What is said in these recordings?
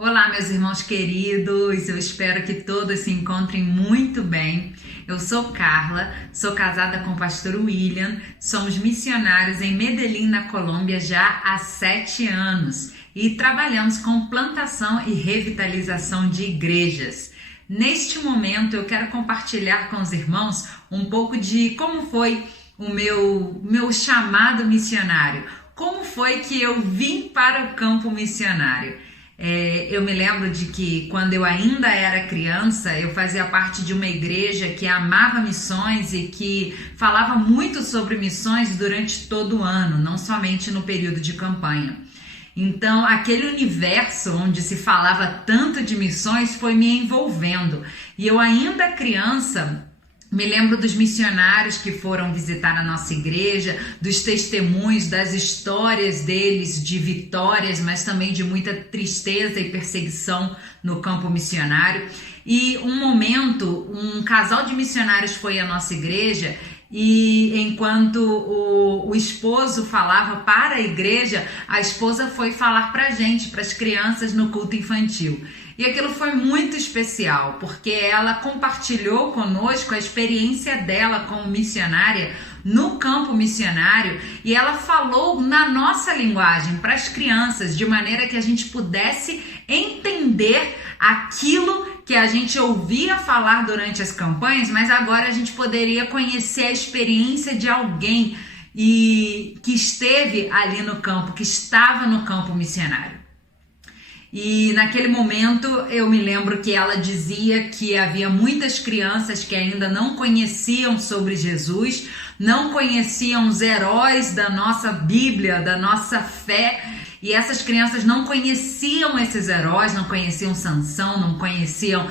Olá, meus irmãos queridos, eu espero que todos se encontrem muito bem. Eu sou Carla, sou casada com o pastor William, somos missionários em Medellín, na Colômbia, já há 7 anos e trabalhamos com plantação e revitalização de igrejas. Neste momento, eu quero compartilhar com os irmãos um pouco de como foi o meu chamado missionário, como foi que eu vim para o campo missionário. Eu me lembro de que quando eu ainda era criança, eu fazia parte de uma igreja que amava missões e que falava muito sobre missões durante todo o ano, não somente no período de campanha. Então, aquele universo onde se falava tanto de missões foi me envolvendo. E eu ainda criança, me lembro dos missionários que foram visitar a nossa igreja, dos testemunhos, das histórias deles de vitórias, mas também de muita tristeza e perseguição no campo missionário. E um momento, um casal de missionários foi à nossa igreja e enquanto o esposo falava para a igreja, a esposa foi falar para a gente, para as crianças no culto infantil. E aquilo foi muito especial, porque ela compartilhou conosco a experiência dela como missionária no campo missionário e ela falou na nossa linguagem para as crianças, de maneira que a gente pudesse entender aquilo que a gente ouvia falar durante as campanhas, mas agora a gente poderia conhecer a experiência de alguém que esteve ali no campo, que estava no campo missionário. E naquele momento eu me lembro que ela dizia que havia muitas crianças que ainda não conheciam sobre Jesus, não conheciam os heróis da nossa Bíblia, da nossa fé, e essas crianças não conheciam esses heróis, não conheciam Sansão, não conheciam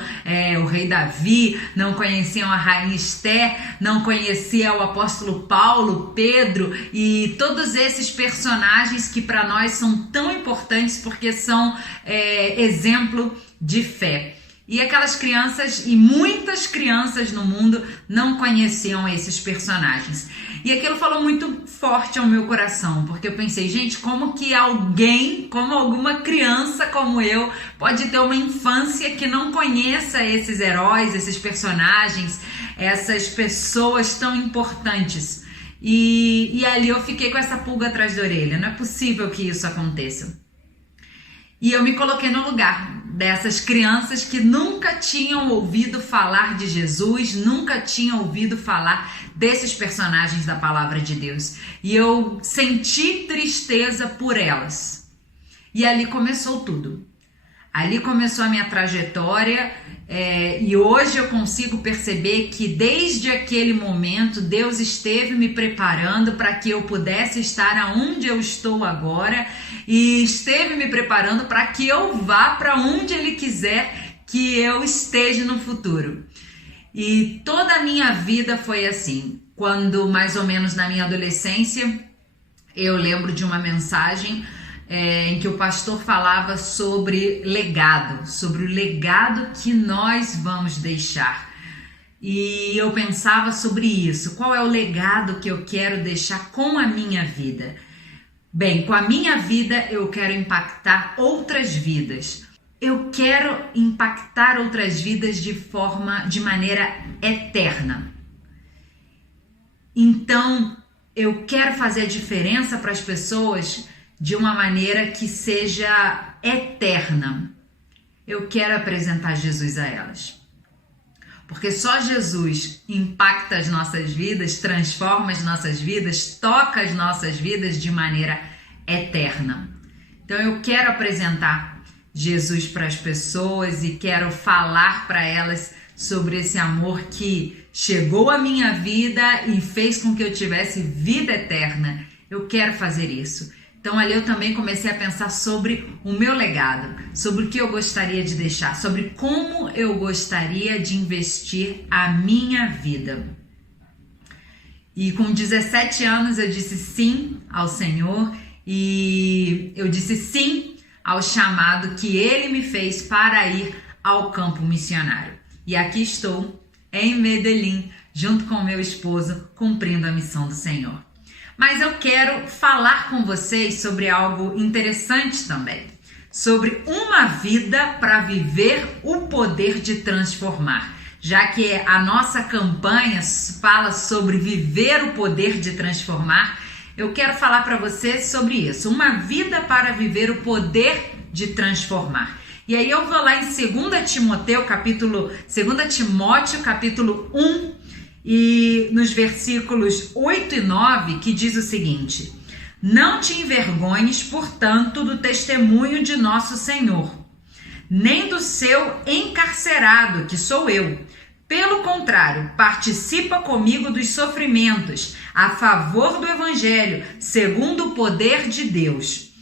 o rei Davi, não conheciam a rainha Esther, não conheciam o apóstolo Paulo, Pedro e todos esses personagens que para nós são tão importantes porque são exemplo de fé. E aquelas crianças, e muitas crianças no mundo, não conheciam esses personagens. E aquilo falou muito forte ao meu coração, porque eu pensei, gente, como que alguém, como alguma criança como eu, pode ter uma infância que não conheça esses heróis, esses personagens, essas pessoas tão importantes? E ali eu fiquei com essa pulga atrás da orelha, não é possível que isso aconteça. E eu me coloquei no lugar dessas crianças que nunca tinham ouvido falar de Jesus, nunca tinham ouvido falar desses personagens da palavra de Deus. E eu senti tristeza por elas. E ali começou tudo. Ali começou a minha trajetória e hoje eu consigo perceber que desde aquele momento Deus esteve me preparando para que eu pudesse estar aonde eu estou agora e esteve me preparando para que eu vá para onde Ele quiser que eu esteja no futuro. E toda a minha vida foi assim. Quando mais ou menos na minha adolescência eu lembro de uma mensagem em que o pastor falava sobre legado, sobre o legado que nós vamos deixar. E eu pensava sobre isso, qual é o legado que eu quero deixar com a minha vida? Bem, com a minha vida eu quero impactar outras vidas. Eu quero impactar outras vidas de maneira eterna. Então, eu quero fazer a diferença para as pessoas de uma maneira que seja eterna. Eu quero apresentar Jesus a elas. Porque só Jesus impacta as nossas vidas, transforma as nossas vidas, toca as nossas vidas de maneira eterna. Então eu quero apresentar Jesus para as pessoas e quero falar para elas sobre esse amor que chegou à minha vida e fez com que eu tivesse vida eterna. Eu quero fazer isso. Então ali eu também comecei a pensar sobre o meu legado, sobre o que eu gostaria de deixar, sobre como eu gostaria de investir a minha vida. E com 17 anos eu disse sim ao Senhor e eu disse sim ao chamado que Ele me fez para ir ao campo missionário. E aqui estou, em Medellín, junto com meu esposo, cumprindo a missão do Senhor. Mas eu quero falar com vocês sobre algo interessante também, sobre uma vida para viver o poder de transformar. Já que a nossa campanha fala sobre viver o poder de transformar, eu quero falar para você sobre isso. Uma vida para viver o poder de transformar. E aí eu vou lá em 2 Timóteo capítulo 1, e nos versículos 8 e 9, que diz o seguinte: não te envergonhes, portanto, do testemunho de nosso Senhor, nem do seu encarcerado, que sou eu. Pelo contrário, participa comigo dos sofrimentos a favor do Evangelho, segundo o poder de Deus,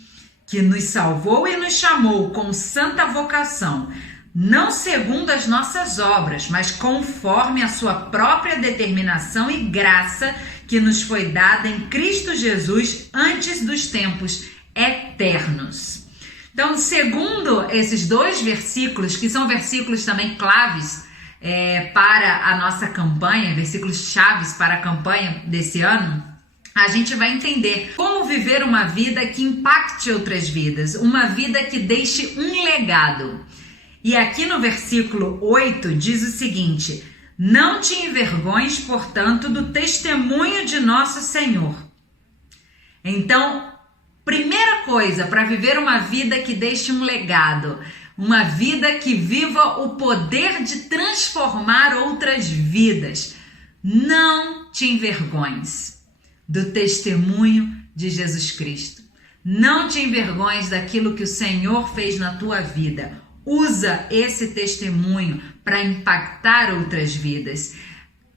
que nos salvou e nos chamou com santa vocação, não segundo as nossas obras, mas conforme a sua própria determinação e graça que nos foi dada em Cristo Jesus antes dos tempos eternos. Então, segundo esses dois versículos, que são versículos também claves para a nossa campanha, versículos chaves para a campanha desse ano, a gente vai entender como viver uma vida que impacte outras vidas, uma vida que deixe um legado. E aqui no versículo 8 diz o seguinte: não te envergonhes, portanto, do testemunho de nosso Senhor. Então, primeira coisa para viver uma vida que deixe um legado, uma vida que viva o poder de transformar outras vidas, não te envergonhes do testemunho de Jesus Cristo. Não te envergonhes daquilo que o Senhor fez na tua vida. Usa esse testemunho para impactar outras vidas.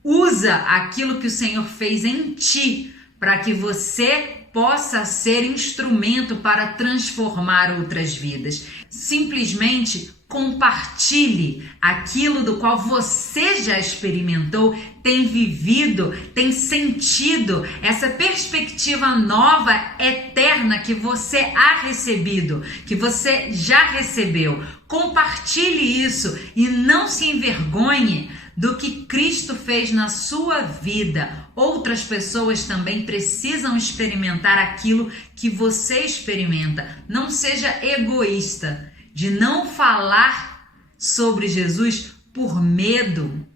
Usa aquilo que o Senhor fez em ti para que você possa ser instrumento para transformar outras vidas. Simplesmente compartilhe aquilo do qual você já experimentou, tem vivido, tem sentido, essa perspectiva nova, eterna que você ha recebido, que você já recebeu. Compartilhe isso e não se envergonhe do que Cristo fez na sua vida. Outras pessoas também precisam experimentar aquilo que você experimenta. Não seja egoísta de não falar sobre Jesus por medo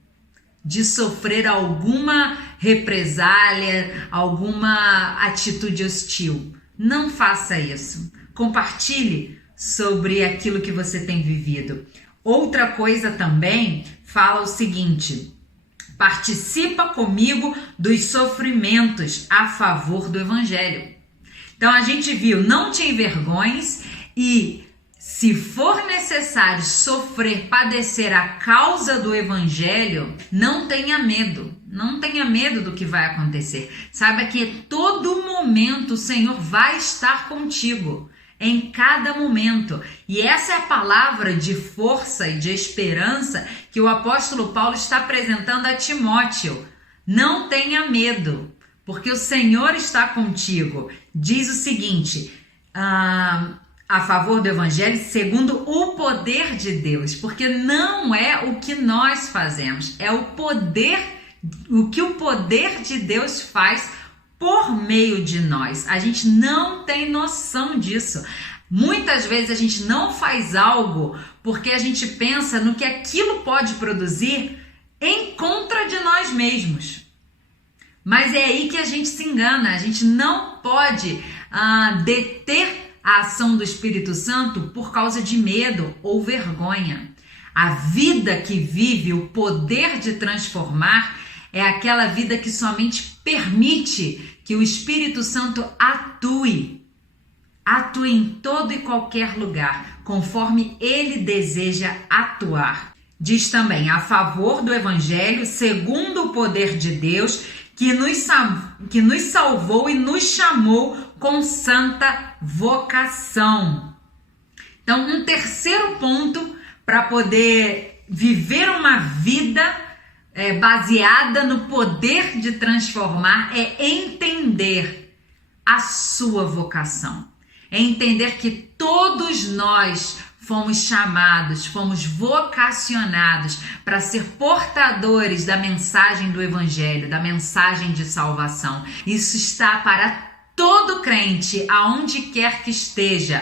de sofrer alguma represália, alguma atitude hostil. Não faça isso. Compartilhe sobre aquilo que você tem vivido. Outra coisa também fala o seguinte: participa comigo dos sofrimentos a favor do Evangelho. Então a gente viu, não te envergonhes, e se for necessário sofrer, padecer a causa do Evangelho, não tenha medo. Não tenha medo do que vai acontecer. Saiba que a todo momento o Senhor vai estar contigo. Em cada momento. E essa é a palavra de força e de esperança que o apóstolo Paulo está apresentando a Timóteo. Não tenha medo, porque o Senhor está contigo. Diz o seguinte, a favor do Evangelho, segundo o poder de Deus, porque não é o que nós fazemos, é o que o poder de Deus faz por meio de nós. A gente não tem noção disso. Muitas vezes a gente não faz algo porque a gente pensa no que aquilo pode produzir em contra de nós mesmos. Mas é aí que a gente se engana. A gente não pode deter a ação do Espírito Santo por causa de medo ou vergonha. A vida que vive o poder de transformar é aquela vida que somente permite que o Espírito Santo atue em todo e qualquer lugar, conforme ele deseja atuar. Diz também, a favor do Evangelho, segundo o poder de Deus, que nos salvou e nos chamou com santa vocação. Então, um terceiro ponto para poder viver uma vida baseada no poder de transformar é entender a sua vocação. É entender que todos nós fomos chamados, fomos vocacionados para ser portadores da mensagem do Evangelho, da mensagem de salvação. Isso está para todo crente, aonde quer que esteja.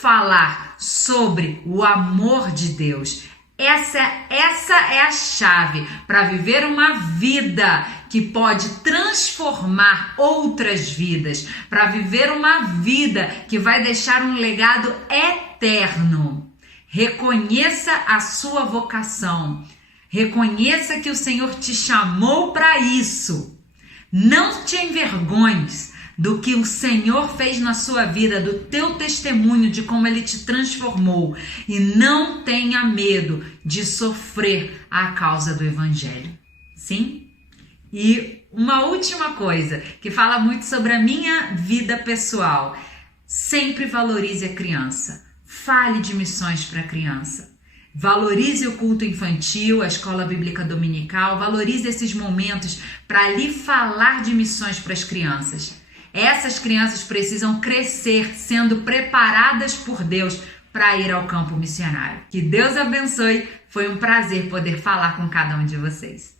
falar sobre o amor de Deus. Essa é a chave para viver uma vida que pode transformar outras vidas, para viver uma vida que vai deixar um legado eterno. Reconheça a sua vocação. Reconheça que o Senhor te chamou para isso. Não te envergonhes do que o Senhor fez na sua vida, do teu testemunho, de como Ele te transformou. E não tenha medo de sofrer a causa do Evangelho. Sim? E uma última coisa, que fala muito sobre a minha vida pessoal. Sempre valorize a criança. Fale de missões para a criança. Valorize o culto infantil, a escola bíblica dominical. Valorize esses momentos para ali falar de missões para as crianças. Essas crianças precisam crescer sendo preparadas por Deus para ir ao campo missionário. Que Deus abençoe. Foi um prazer poder falar com cada um de vocês.